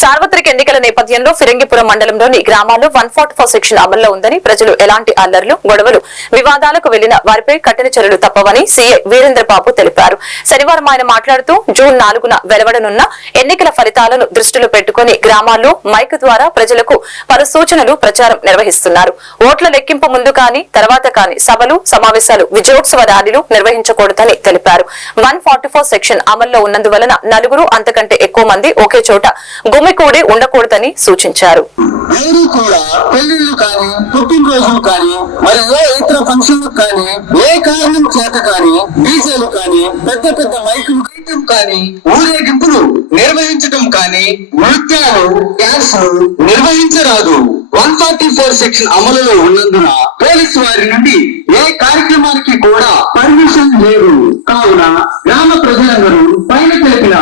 సార్వత్రిక ఎన్నికల నేపథ్యంలో ఫిరంగిపురం మండలంలోని గ్రామాల్లో 144 సెక్షన్ అమల్లో ఉందని, ప్రజలు ఎలాంటి అల్లర్లు, గొడవలు, వివాదాలకు వెళ్లిన వారిపై కఠిన చర్యలు తప్పవని సీఏ వీరేంద్రబాబు తెలిపారు. శనివారం ఆయన మాట్లాడుతూ జూన్ 4న వెలువడనున్న ఎన్నికల ఫలితాలను దృష్టిలో పెట్టుకుని గ్రామాల్లో మైక్ ద్వారా ప్రజలకు పలు సూచనలు, ప్రచారం నిర్వహిస్తున్నారు. ఓట్ల లెక్కింపు ముందు కానీ తర్వాత కానీ సభలు, సమావేశాలు, విజయోత్సవ ర్యాలీలు నిర్వహించకూడదని తెలిపారు. 144 సెక్షన్ అమల్లో ఉన్నందువలన నలుగురు అంతకంటే ఎక్కువ మంది ఒకే చోట గుమికూడి ఉండకూడదని సూచించారు. పెళ్లిళ్ళు కానీ, పుట్టినరోజులు కానీ, మరి ఏ ఇతర ఫంక్షన్లు కానీ, ఏ కారణం చేత కానీ డీజేలు కానీ, పెద్ద పెద్ద మైకులు వేయటం కానీ, ఊరేగింపులు నిర్వహించడం కానీ, నృత్యాలు, డాన్సులు నిర్వహించరాదు. 144 సెక్షన్ అమలులో ఉన్నందున పోలీసు వారి నుండి ఏ కార్యక్రమానికి కూడా పర్మిషన్ లేదు. కావున గ్రామ ప్రజలందరూ పైన తెలిపిన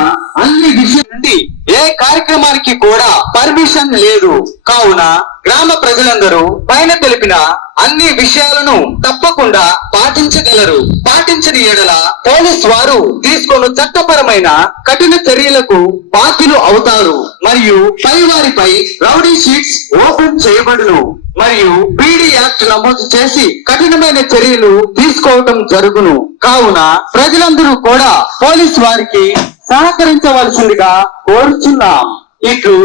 అన్ని విషయాల నుండి ఏ కార్యక్రమానికి కూడా పర్మిషన్ లేదు. కావున గ్రామ ప్రజలందరూ పైన తెలిపిన అన్ని విషయాలను తప్పకుండా పాటించగలరు. పాటించని ఎడల పోలీస్ వారు తీసుకున్న చట్టపరమైన కఠిన చర్యలకు బాధ్యులు అవుతారు. మరియు పై వారిపై రౌడీ షీట్స్ ఓపెన్ చేయబడును మరియు పీడీ యాక్ట్ నమోదు చేసి కఠినమైన చర్యలు తీసుకోవటం జరుగును. కావున ప్రజలందరూ కూడా పోలీస్ వారికి సహకరించవలసిందిగా కోరుచున్నాం. ఇట్లు